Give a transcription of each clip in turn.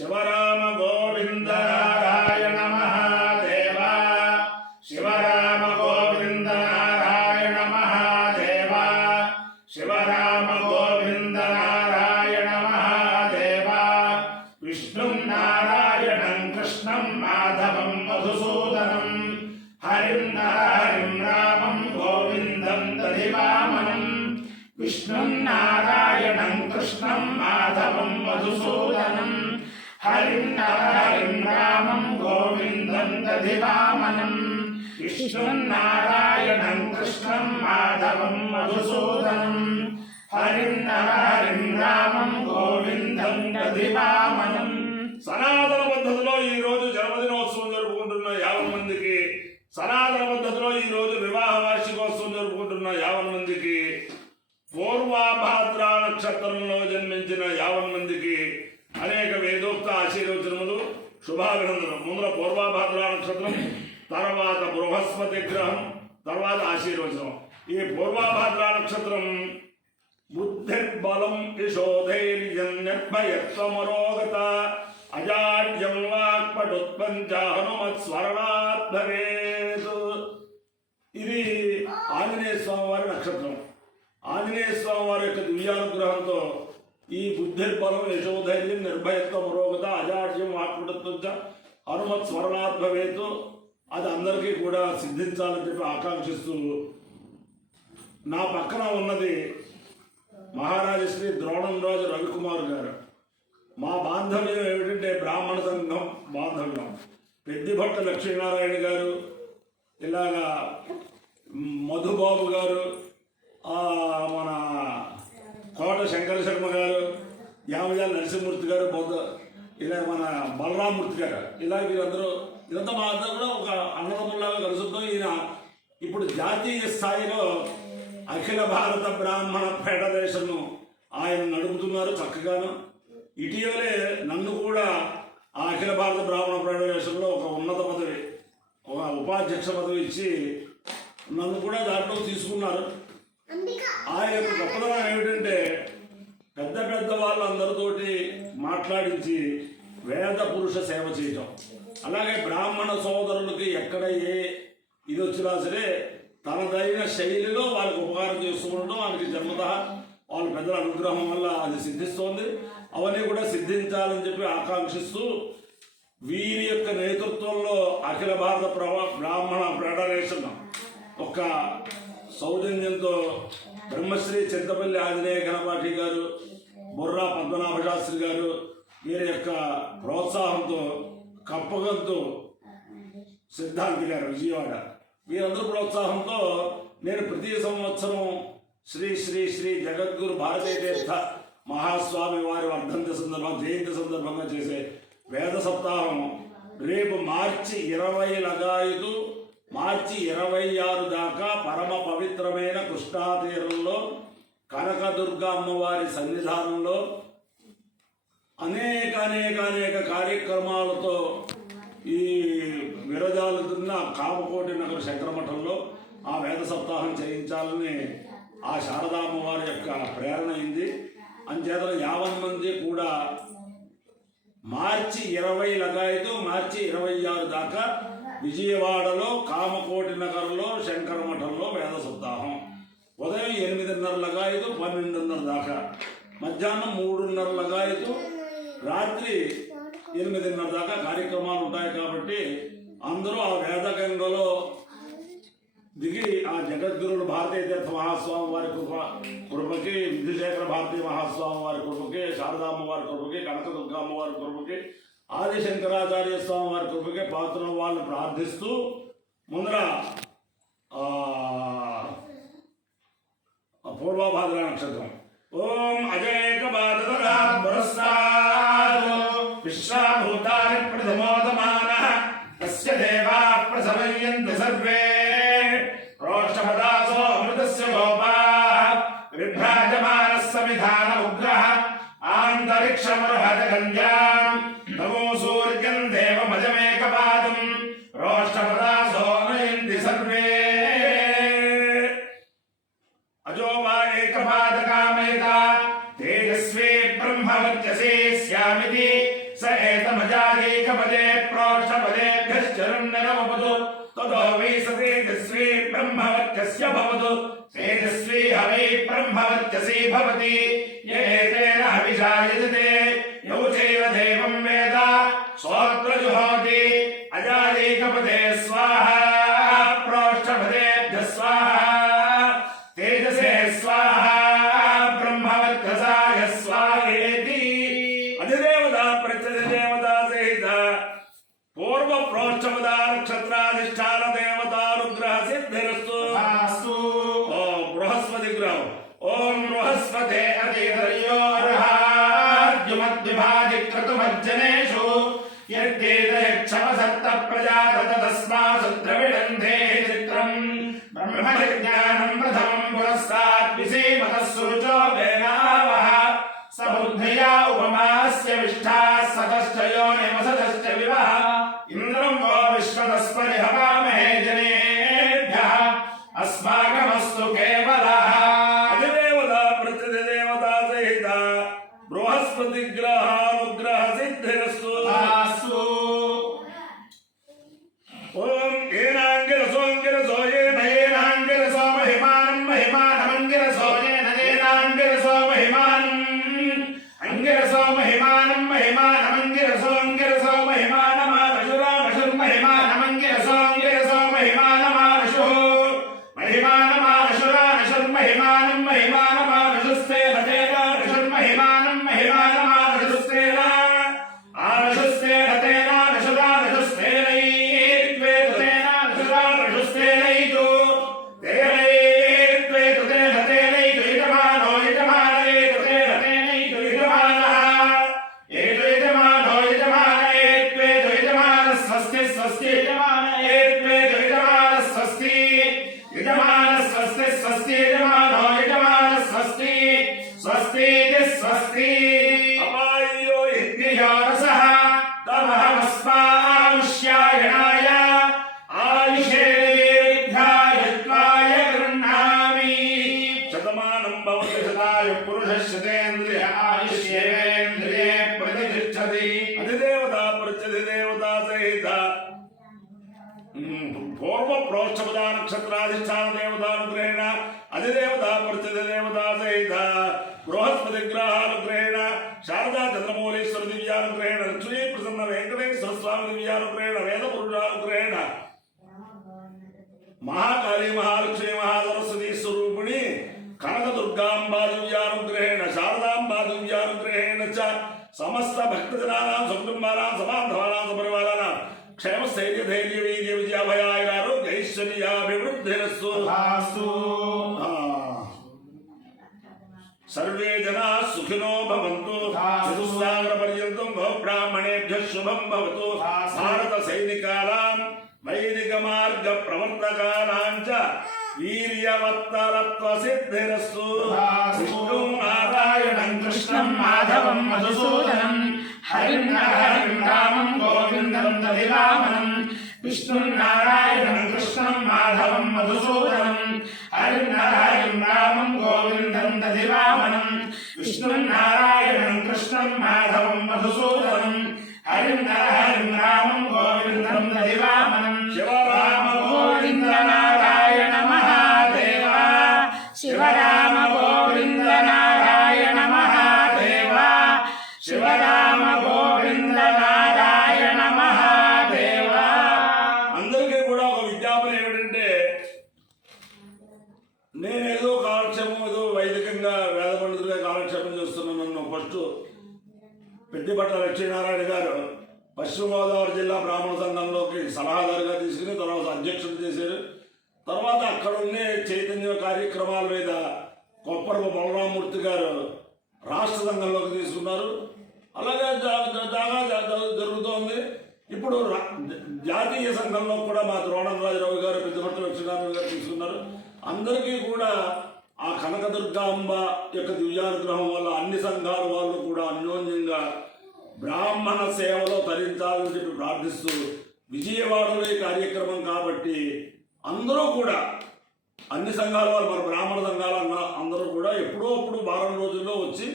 శివరామ గోవింద నారాయణ మహాదేవ శివరామ గోవింద నారాయణ మహాదేవ శివరామ గోవింద నారాయణ మహాదేవ విష్ణుం నారాయణం కృష్ణం మాధవం మధుసూదనం హరిం హరిం రామం గోవిందం దధివామనం విష్ణుం నారాయణం కృష్ణం మాధవం మధుసూదనం హరిం హరిం రామం గోవిందం దధివామనం విష్ణుం నారాయణం కృష్ణం మాధవం మధుసూదనం హరిం హరిం రామం గోవిందం దధివామనం. సనాతన పద్ధతిలో ఈ రోజు జన్మదినోత్సవం జరుపుకుంటున్న 50 మందికి, సనాతన పద్ధతిలో ఈ రోజు వివాహ వార్షికోత్సవం జరుపుకుంటున్న 50 మందికి, పూర్వాభాద్ర నక్షత్రంలో జన్మించిన 50 మందికి అనేక వేదోక్త ఆశీర్వచనములు, శుభాభినందనలు. ముందర పూర్వాభాద్ర నక్షత్రం, తర్వాత బృహస్పతి గ్రహం, తర్వాత ఆశీర్వచనం. ఈ పూర్వాభాద్ర నక్షత్రం బుద్ధిర్బలం యశోధైర్యం నిర్భయత్వమరోగత అజాడ్యం వాక్పటుత్పంచ హనుమత్ స్మరణాత్ భవేత్. ఇది ఆంజనేయ స్వామి వారి నక్షత్రం. ఆంజనేయ స్వామి వారి యొక్క దివ్యానుగ్రహంతో ఈ బుద్ధిర్బలం యశోధైర్యం నిర్భయత్వం మరోగత అజాడ్యం వాక్పటుత్పంచ హనుమత్ స్మరణాత్ భవేత్ అది అందరికీ కూడా సిద్ధించాలని చెప్పి ఆకాంక్షిస్తూ, నా పక్కన ఉన్నది మహారాజ శ్రీ ద్రోణంరాజు రవికుమార్ గారు. మా బాంధవ్యం ఏమిటంటే బ్రాహ్మణ సంఘం బాంధవ్యం. పెద్దిభట్ట లక్ష్మీనారాయణ గారు, ఇలాగా మధుబాబు గారు, మన కోట శంకర శర్మ గారు, యామజాల నరసింహమూర్తి గారు, ఇలా మన బలరామూర్తి గారు, ఇలా వీరందరూ, ఇదంతా మా అందరూ కూడా ఒక అన్నదమ్ములాగా కలుసుకుంటాం. ఈయన ఇప్పుడు జాతీయ స్థాయిలో అఖిల భారత బ్రాహ్మణ ఫెడరేషన్ ఆయన నడుపుతున్నారు చక్కగాను. ఇటీవలే నన్ను కూడా ఆ అఖిల భారత బ్రాహ్మణ ఫెడరేషన్లో ఒక ఉన్నత పదవి, ఒక ఉపాధ్యక్ష పదవి ఇచ్చి నన్ను కూడా దాంట్లో తీసుకున్నారు. ఆయన యొక్క గొప్పతనం ఏమిటంటే పెద్ద పెద్ద వాళ్ళందరితోటి మాట్లాడించి వేద పురుష సేవ చేయటం, అలాగే బ్రాహ్మణ సోదరులకి ఎక్కడ ఏ ఇది వచ్చినా సరే తనదైన శైలిలో వాళ్ళకి ఉపకారం చేస్తూ ఉండడం, వాళ్ళకి జన్మత వాళ్ళ పెద్దల అనుగ్రహం వల్ల అది సిద్ధిస్తోంది. అవన్నీ కూడా సిద్ధించాలని చెప్పి ఆకాంక్షిస్తూ వీరి యొక్క నేతృత్వంలో అఖిల భారత బ్రాహ్మణ ఫెడరేషన్ ఒక సౌజన్యంతో బ్రహ్మశ్రీ చింతపల్లి ఆంజనేయ గణపాఠి గారు, బుర్రా పద్మనాభ శాస్త్రి గారు, వీరి యొక్క ప్రోత్సాహంతో, కప్పగంతు సిద్ధాంతి గారు విజయవాడ, వీరందరూ ప్రోత్సాహంతో నేను ప్రతి సంవత్సరం శ్రీ శ్రీ శ్రీ జగద్గురు భారతీయ తీర్థ మహాస్వామి వారి వర్ధంతి జయంతి సందర్భంగా చేసే వేద సప్తాహం రేపు మార్చి 20 లగాయతు మార్చి 26 దాకా పరమ పవిత్రమైన కృష్ణాతీరంలో కనకదుర్గ అమ్మవారి సన్నిధానంలో అనేక కార్యక్రమాలతో ఈ విరజాలుతున్న కామకోటి నగర శంకరమఠంలో ఆ వేద సప్తాహం చేయించాలని ఆ శారదామ్మవారి యొక్క ప్రేరణ అయింది. అంచేత 50 మంది కూడా మార్చి 20 లగాయతు మార్చి 26 దాకా విజయవాడలో కామకోటి నగర్లో శంకరమఠంలో వేద సప్తాహం. ఉదయం 8:30 లగాయతు 12:30 దాకా, మధ్యాహ్నం 3:30 లగాయతు, రాత్రి 8:30 దాకా కార్యక్రమాలు ఉంటాయి. కాబట్టి అందరూ ఆ వేదగంగలో దిగి ఆ జగద్గురుడు భారతీయ తీర్థ మహాస్వామి వారి కృపకి, విధుశేఖర భారతీయ మహాస్వామి వారి కృపకి, శారదామ్మ వారి కృపకి, కనకదుర్గమ్మ వారి కృపకి, ఆదిశంకరాచార్య స్వామి వారి కృపకి పాత్రలు వాళ్ళు ప్రార్థిస్తూ ముందర పూర్వభాద్ర నక్షత్రం ఓం విశ్వాభూతాని ప్రథమోదమానః తస్య దేవాః ప్రసమయంతి సర్వే రోషపదాసో అమృతస్య గోపాః విభ్రాజమానః సమిధాన ఉగ్రః ఆంతరిక్షమర్హతగంధ్యాం నమో సూర్యం దేవమజమేకపాదం రోషపదాసో నయంతి సర్వే అజో వా ఏకపాదకామేత తేజస్వీ బ్రహ్మవర్చసే స్యామితి స यजते यौ चैव देवं वेद सोऽत्र जुहोति अजादीकपदे स्वाहा प्रोष्ठपदेभ्यः स्वाहा तेजसे स्वाहा ब्रह्मवर्चसाय स्वाहेति अधिदेवता प्रत्यधिदेवता सहित पूर्व प्रोष्ठपदा नक्षत्राधिष्ठान देवतानुग्रह सिद्धिरस्तु ओम बृहस्पति ग्रह ओम बृहस्पते अधिदर्योर्हाद्युमद्विभाजिक्रतुमज्जनेषु यद्गीतयक्षमसत्त प्रजातत तस्मासु द्रविडन्धे चित्रम् ब्रह्मविज्ञानं प्रथमं पुरस्तात् विसीमतः सुरुचो वेनावः स बुद्ध्या उपमास्य विष्ठाः सतश्च योनिमसतश्च विवः इन्द्रं वो विश्वतस्परि हवामहे जनेभ्यः अस्माकमस्तु केवलः अधिदेवता प्रत्यधिदेवता सहित बृहस्पति ग्रहानुग्रह सिद्धिरस्तु ओम येनांगिरसो येन येनांगिरसो महिमानं महिमानमंगिरसो येन येनांगिरसो महिमानं अंगिरसो महिमानं महिमानमंगिरसो अंगिरसो महिमानमानशुरानशुर्महिमानमंगिरसो अंगिरसो महिमानमानशुः महिमानमानशुरानशुर्महिमानं महिमानमानशुस्तेन तेनानशुर्महिमानं महिमानमानशुस्तेन आनशुस्तेन तेनानशुरानशुस्तेनैत्वेतु तेनैत्वेतु तेनैत्वेतु यजमानो यजमानैतु तेनैतु यजमानः एतु यजमानो यजमानैत्वेतु यजमानः स्वस्ति स्वस्ति यजमानैत्वेतु यजमानः स्वस्ति यजमानः स्वस्ति स्वस्ति यजमानो यजमानः स्वस्ति स्वस्तीति स्वस्ति अपायो यज्ञयोरसः तमहमस्मांश्यायणाय आयुषेर्घायत्वाय गृह्णामि शतमानं भवति शताय पुरुषश्चतेन्द्रिय आयुष्येवेन्द्रिये प्रतिष्ठति अधिदेवता प्रत्यधिदेवता सहित पूर्व प्रोष्ठपदा नक्षत्राधिष्ठान देवतानुग्रहेण अधिदेवता प्रत्यधिदेवता सहित बृहस्पति ग्रहानुग्रहेण शारदा चंद्रमौलीश्वर दिव्यानुग्रहेण लक्ष्मी प्रसन्न वेंकटेश्वर स्वामी दिव्यानुग्रहेण वेद पुरुषानुग्रहेण महाकाली महालक्ष्मी महासरस्वती स्वरूपिणी कनक दुर्गांबा दिव्यानुग्रहेण शारदांबा दिव्यानुग्रहेण च समस्त भक्तजनानां सकुटुंबानां समाधवानां सपरिवाराणां क्षेम स्थैर्य धैर्य वीर्य विजय भयारोग्य ऐश्वर्याभिवृद्धिरस्तु सर्वे जनाः सुखिनो भवन्तु चतुस्सागर पर्यन्तं गो ब्राह्मणेभ्यः शुभं भवतु भारत सैनिकानां वैदिक मार्ग प्रवर्तकानां च वीर्यवत्तरत्व सिद्धिरस्तु विष्णुं नारायणं कृष्णं माधवं मधुसूदनं हरिं रामं गोविन्दं दधिवामनं विष्णुं नारायणं कृष्णं माधवं मधुसूदनं हरिं रामं गोविन्दं दधिवामनं विष्णुं नारायणं कृष्णं माधवं मधुसूदनं हरिं रामं गोविन्दं दधिवामनं शिवराम गोविन्द नारायण महादेव शिवराम गोविन्द नारायण महादेव शिवराम गोविन्द नारायण महादेव అందరికీ కూడా ఒక విజ్ఞాపన ఏమిటంటే నేనేదో కాలక్షేపం ఏదో వైదికంగా వేద పండితులుగా కాలక్షేపం చేస్తున్నాను. నన్ను ఫస్ట్ పెద్దిపట్ల లక్ష్మీనారాయణ గారు పశ్చిమ గోదావరి జిల్లా బ్రాహ్మణ సంఘంలోకి సలహాదారుగా తీసుకుని తర్వాత అధ్యక్షుడు చేశారు. తర్వాత అక్కడ ఉండే చైతన్య కార్యక్రమాల మీద కొప్పరపు బలరామమూర్తి గారు రాష్ట్ర సంఘంలోకి తీసుకున్నారు. అలాగే జరుగుతోంది. ఇప్పుడు జాతీయ సంఘంలో కూడా మా ద్రోణరాజరావు గారు పెద్దపట్ల లక్ష్మీనారాయణ గారు తీసుకున్నారు. అందరికీ కూడా ఆ కనకదుర్గాంబ యొక్క దివ్యానుగ్రహం వల్ల అన్ని సంఘాల వాళ్ళు కూడా అన్యోన్యంగా బ్రాహ్మణ సేవలో తరించాలని చెప్పి ప్రార్థిస్తూ విజయవాడలో ఈ కార్యక్రమం కాబట్టి అందరూ కూడా అన్ని సంఘాల వాళ్ళు మన బ్రాహ్మణ సంఘాలు అందరూ కూడా ఎప్పుడో అప్పుడు వారం రోజుల్లో వచ్చి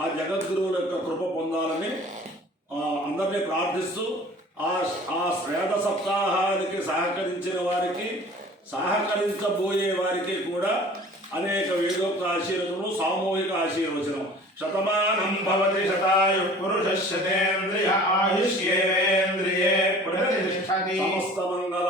ఆ జగద్గురువుల యొక్క కృప పొందాలని అందరినీ ప్రార్థిస్తూ ఆ వేద సప్తాహానికి సహకరించిన వారికి సహకరించబోయే వారికి కూడా అనేక వేదోక్త ఆశీర్వచనము సామూహిక ఆశీర్వచనం. శతమానం భవతి శతాయు పురుష శతేంద్రియ ఆయుష్యేంద్రియే ప్రతిష్టతి. సమస్త మంగళ